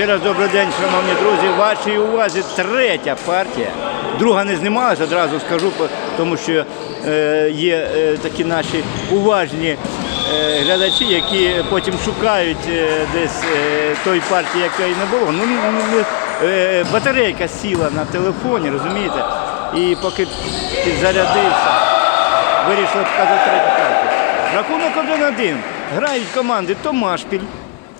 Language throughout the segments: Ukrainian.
Ще раз добрий день, шановні друзі. Вашій увазі третя партія. Друга не знімалася, одразу скажу, тому що е, є е, такі наші уважні е, глядачі, які потім шукають десь той партії, якої не було. Ну, ну, е, батарейка сіла на телефоні, розумієте? І поки підзарядився, вирішили показати третю партію. Рахунок 1-1. Грають команди Томашпіль.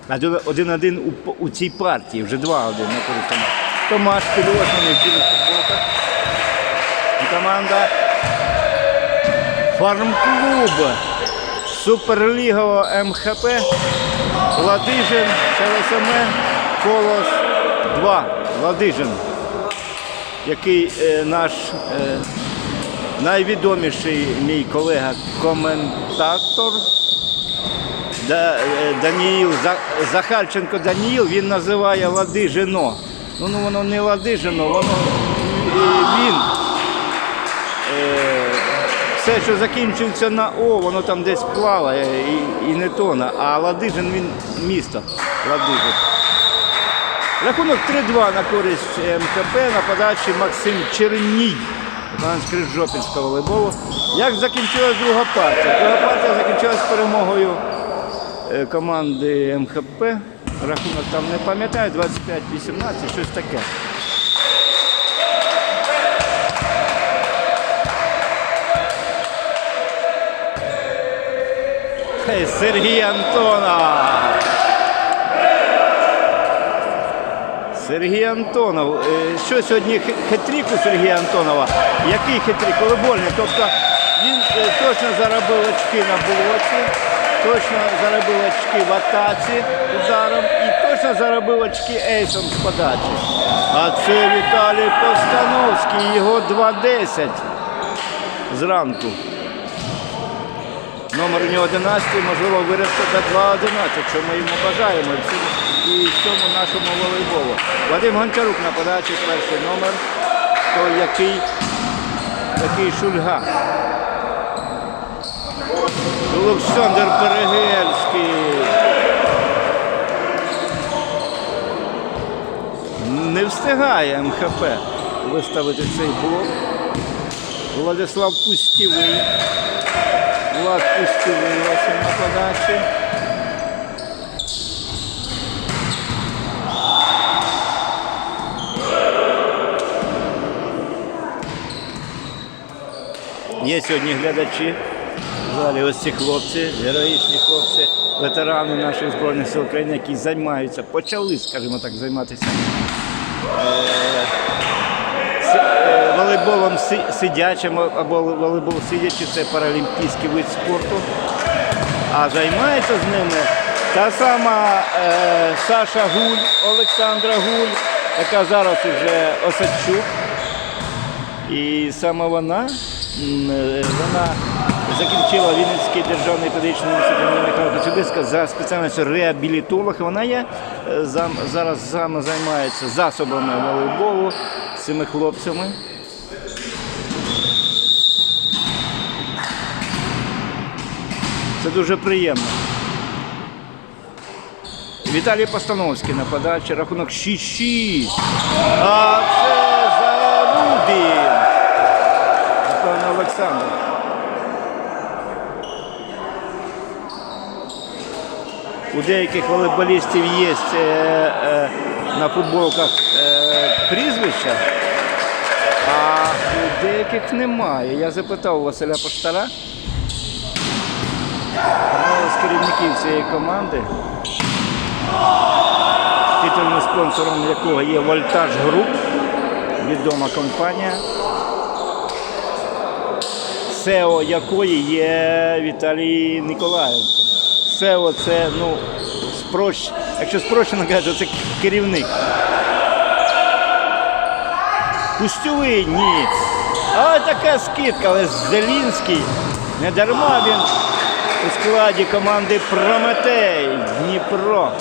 А до- 1-1 у, у цій партії, вже 2-1 на користь Томаш. Томашпіль, ось вони в. І команда Фармклуб Суперлігова МХП Ладижин, ШЛСМ, Колос 2. Ладижин, який е, наш е, найвідоміший мій колега-коментатор Да- е, Даніїл За- Захарченко Даніїл, він називає Ладижино. Ну, ну воно не Ладижино, воно е, він. Е, Все, що закінчується на О, воно там десь плаває і, і не то. на- А Ладижин він місто. Ладижин. Рахунок 3-2 на користь МКП на подачі Максим Черній. Виконавець Крижопільського волейболу. Як закінчилась друга партія? Друга партія закінчилась перемогою е, команди МХП. Рахунок там не пам'ятаю, 25-18, щось таке. Сергій Антонов. Сергій Антонов. Е, Що сьогодні хитрик у Сергія Антонова? Який хитрик? Волейбольний. Тобто він е, точно заробив очки на блоці, точно заробив очки в атаці ударом і точно заробив очки ейсом з подачі. А це Віталій Постановський, його 2-10 зранку. Номер у нього 11, можливо, виросте до 2-11, що ми йому бажаємо і і всьому нашому волейболу. Вадим Гончарук на подачі перший номер, той який, який Шульга. Олександр Перегельський. Не встигає МХП виставити цей блок. Владислав Пустівий. Влад Пустівий він на подачі. Є сьогодні глядачі залі. Ось ці хлопці, героїчні хлопці, ветерани наших Збройних сил України, які займаються, почали, скажімо так, займатися е, волейболом сидячим або волейбол сидячи це паралімпійський вид спорту. А займається з ними та сама е, Саша Гуль, Олександра Гуль, яка зараз уже Осадчук. І саме вона, е, вона закінчила Вінницький державний педагогічний університет Михайла Коцюбиська за спеціальністю реабілітолог. Вона є е, зараз саме займається засобами волейболу з цими хлопцями. Це дуже приємно. Віталій Постановський на подачі, рахунок 6-6. А це Зарубін. Олександр. У деяких волейболістів є е, е, на футболках е, прізвища, а у деяких немає. Я запитав Василя Поштара, одного з керівників цієї команди, титульним спонсором якого є Вольтаж Груп, відома компанія. СЕО якої є Віталій Ніколаєнко. СЕО це, ну, спрощ... якщо спрощено кажуть, це керівник. Пустювий ні. А така скидка, але Зелінський. Не дарма він у складі команди Прометей Дніпро.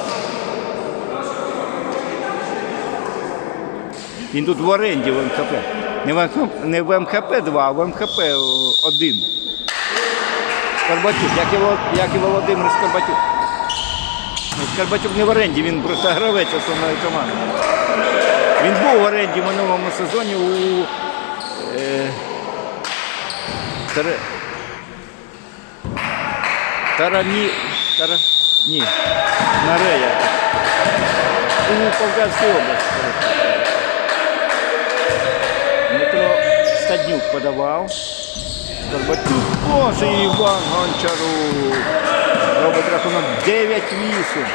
Він тут в оренді в МХП. Не в, МХП не в МХП 2, а в МХП 1. Скорбатюк, як і, як і Володимир Скорбатюк. Скарбатюк не в оренді, він просто гравець основної команди. Він був в оренді в минулому сезоні у е. Тарані... Тара... Ні, Нарея. У Полтавській області. Стаднюк подавав. Скорбатюк. Боже, Іван Гончарук. Робить рахунок 9-8.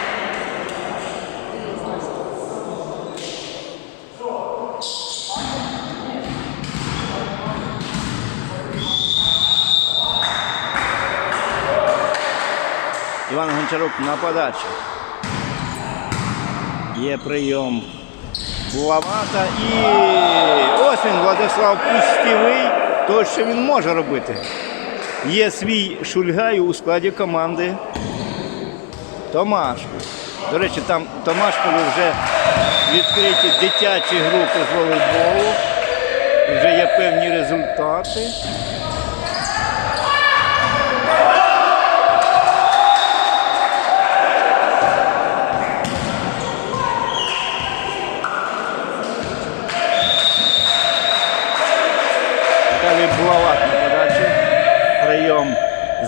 Іван Гончарук на подачі. Є прийом. Булавата і він Владислав Пустівий. То, що він може робити. Є свій Шульгай у складі команди Томашко. До речі, там Томашкові вже відкриті дитячі групи з волейболу. Вже є певні результати.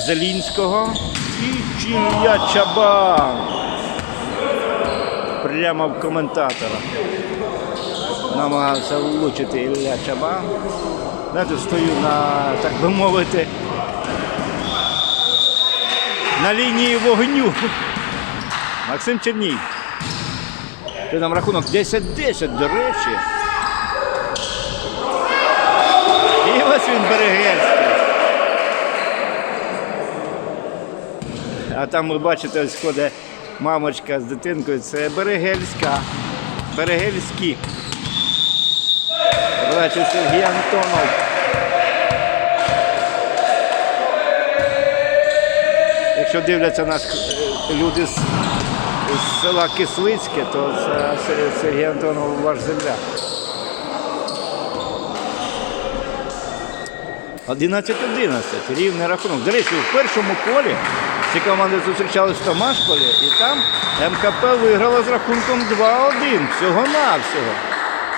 Зелінського. І Чілля Чабан. Прямо в коментатора. Намагався влучити Ілля Чабан. Знаєте, стою на, так би мовити, на лінії вогню. Максим Черній. Це там рахунок 10-10, до речі. І ось він Берегельський. А там ви бачите, ось ходить мамочка з дитинкою. Це Берегельська. Берегельські. Бачите, Сергій Антонов. Якщо дивляться нас е, люди з, з села Кислицьке, то це Сергій Антонов ваш земляк. 11-11, рівний рахунок. До речі, в першому колі ці команди зустрічалися в Томашполі, і там МКП виграла з рахунком 2-1. Всього-навсього.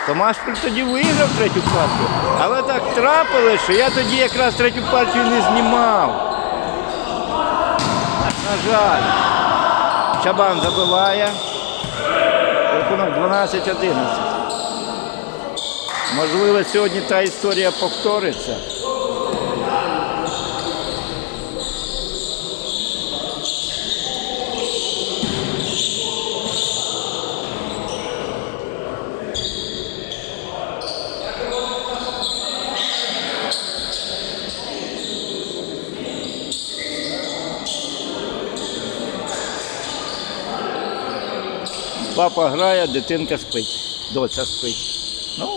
Томашполь тоді виграв третю партію. Але так трапилось, що я тоді якраз третю партію не знімав. На жаль. Чабан забиває. Рахунок 12-11. Можливо, сьогодні та історія повториться. Папа грає, дитинка спить. Доця спить. Ну,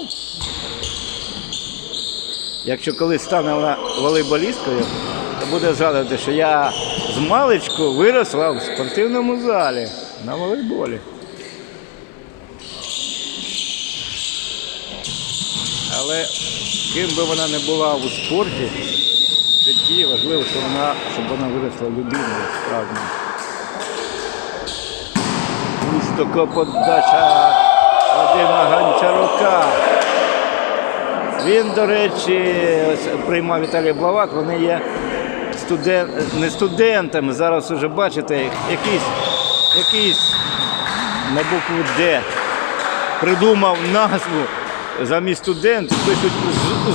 якщо колись стане вона волейболісткою, то буде згадувати, що я з маличку виросла в спортивному залі на волейболі. Але ким би вона не була у спорті, в житті важливо, що вона, щоб вона виросла людиною справжньою. Високо подача Вадима Гончарука. Він, до речі, приймав Віталій Блавак, вони є студен... не студентами, зараз вже бачите, якийсь, якийсь на букву Д придумав назву замість студент, пишуть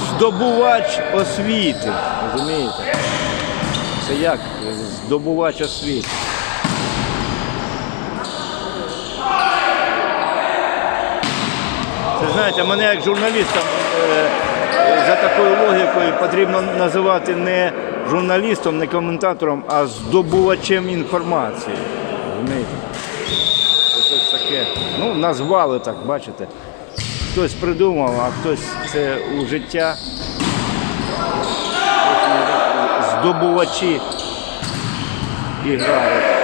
здобувач освіти. Розумієте? Це як здобувач освіти? Знаєте, мене як журналіста е, за такою логікою потрібно називати не журналістом, не коментатором, а здобувачем інформації. Щось таке. Ну, назвали так, бачите. Хтось придумав, а хтось це у життя. Здобувачі і грають.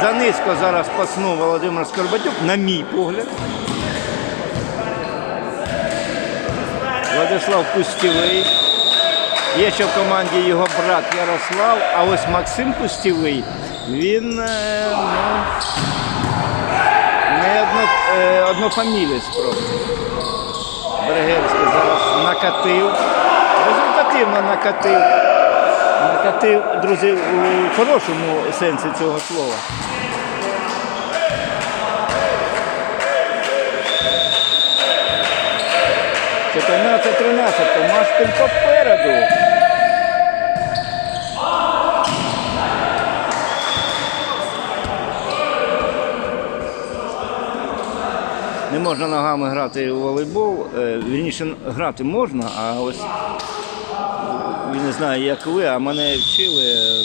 Занизько зараз паснув Володимир Скорбатюк, на мій погляд. Владислав Пустівий. Є ще в команді його брат Ярослав, а ось Максим Пустівий, він е, ну, не одно, е, однофамілець просто. Берегельський зараз накатив. Результативно накатив. Накатив, друзі, у хорошому сенсі цього слова. Чотирнадцять 13 Томашпіль попереду. Не можна ногами грати у волейбол. Е, Вірніше, грати можна, а ось не знаю, як ви, а мене вчили е,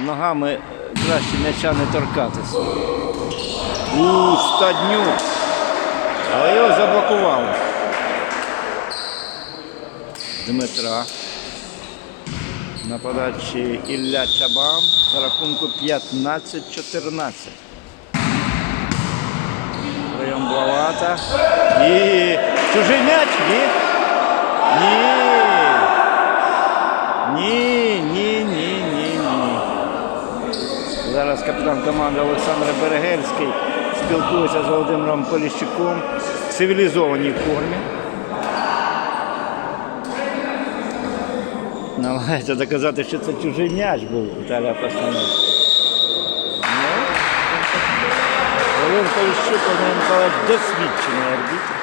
ногами е, краще м'яча не торкатися. У, стаднюк. Але його заблокували. Дмитра. На подачі Ілля Чабан за рахунку 15-14. Прийом Блавата. І чужий м'яч, ні? Ні. Ні, ні, ні, ні, ні. Зараз капітан команди Олександр Берегельський спілкується з Володимиром Поліщуком в цивілізованій формі. Намагається доказати, що це чужий м'яч був Віталія Постановського. Ну, Володимир Поліщук, Володимир Миколаївич, досвідчений арбітр.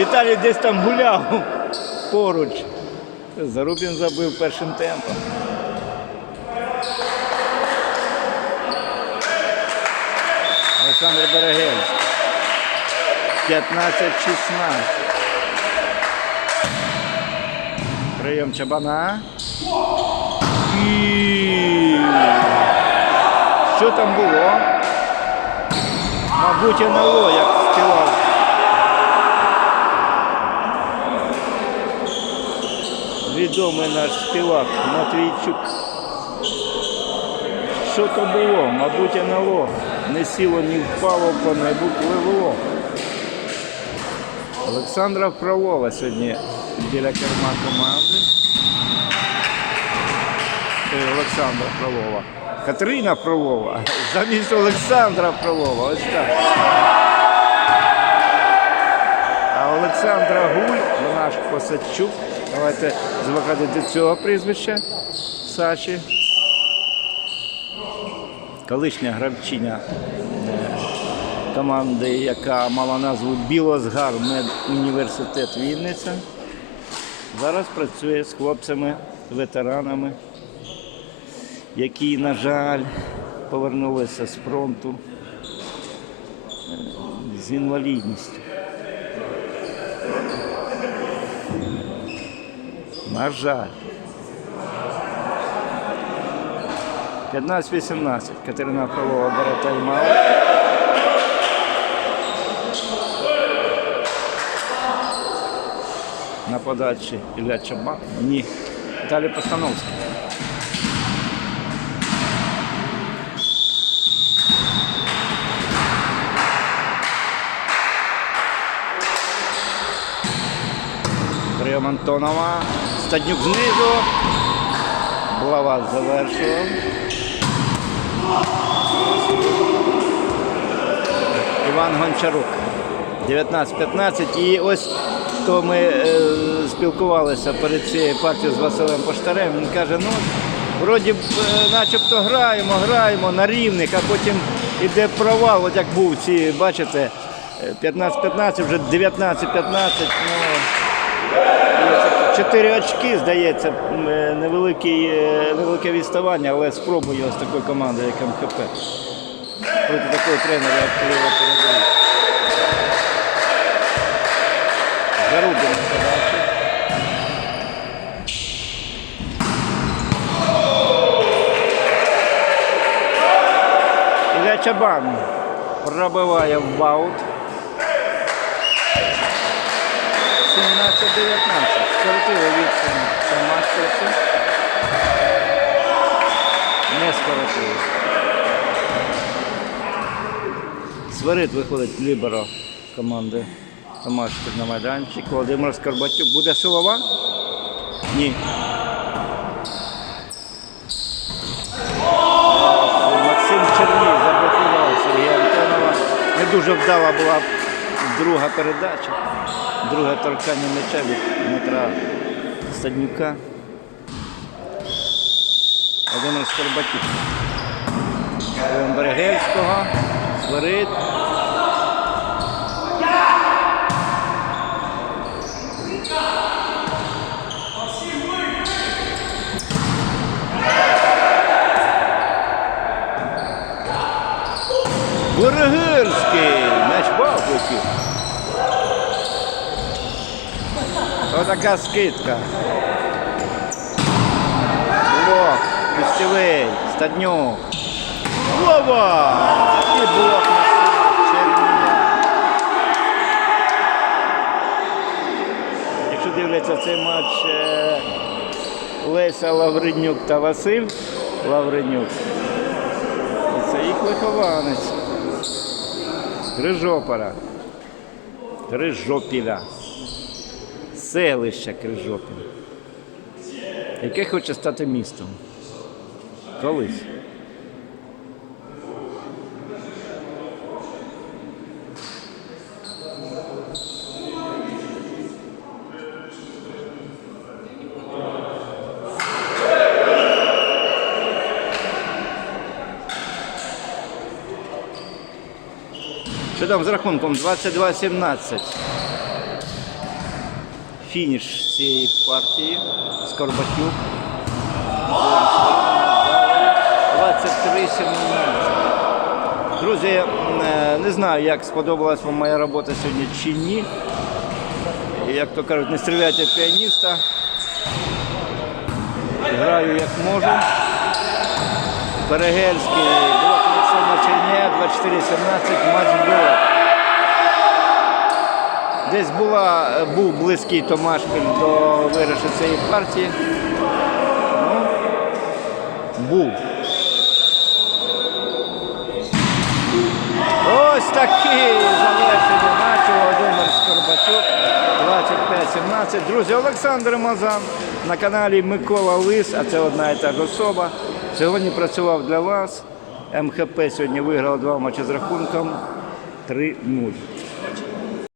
Віталій десь там гуляв поруч. Зарубін забив першим темпом. Олександр Берегельський. 15-16. Прийом Чабана. І... Що там було? Мабуть, НЛО, як співав. Відомий наш співак Матвійчук. Що то було? Мабуть, НЛО. Не сіло, ні впало по небу пливло. Олександра Фролова сьогодні біля керма команди. Е, Олександра Фролова. Катерина Фролова. Замість Олександра Фролова. Ось так. А Олександра Гуль, наш Посадчук. Давайте звикати до цього прізвища Саші. Колишня гравчиня е, команди, яка мала назву Білозгар медуніверситет Вінниця. Зараз працює з хлопцями, ветеранами, які, на жаль, повернулися з фронту е, з інвалідністю. На жаль. 15-18. Катерина Фролова бере тайм-аут. На подачі Ілля Чаба. Ні. Далі Постановський. Прийом Антонова. Стаднюк знизу. Булава завершував. Іван Гончарук. 19-15. І ось то ми е, спілкувалися перед цією партією з Василем Поштарем. Він каже, ну, вроді б, е, начебто граємо, граємо на рівних, а потім іде провал, от як був ці, бачите, е, 15-15, вже 19-15. Ну, Чотири очки, здається, е, невеликий, е, невелике відставання, але спробую з такою командою, як МХП. Проти такого тренера, як Кирило Передрій. Зарубин на подачі. Ілля Чабан пробиває в баут. 17-19. Скоротили відстань Томашківці. Не скоротили. Свирид виходить ліберо команди Томашки на майданчик. Володимир Скорбатюк. Буде силова? Ні. Максим Черній заблокував Сергія Антонова. Не дуже вдала була друга передача. Друге торкання м'яча від Дмитра Саднюка. Володимир Скорбатюк. Берегельського. Свирид. Берегельський. М'яч в аут летів. Отака скидка. Блок. Пустєвий. Стаднюк. Вова! І блок на Черня. Якщо дивляться цей матч е, Леся Лавренюк та Василь Лавренюк, це їх вихованець. Крижопора. Крижопіля. Селище Крижопіль. Яке хоче стати містом. Колись. Там з рахунком 22-17. Фініш цієї партії. Скорбатюк. 23-17. Друзі, не знаю, як сподобалась вам моя робота сьогодні чи ні. Як то кажуть, не стріляйте піаніста. Граю як можу. Перегельський, блок Максима Черня, 24-17, матч до. Десь була, був близький Томашпіль до виграшу цієї партії. Ну, був. Ось такий завершення матчу Володимир Скорбачук. 25-17. Друзі, Олександр Мазан на каналі Микола Лис, а це одна і та ж особа. Сьогодні працював для вас. МХП сьогодні виграв два матчі з рахунком 3-0.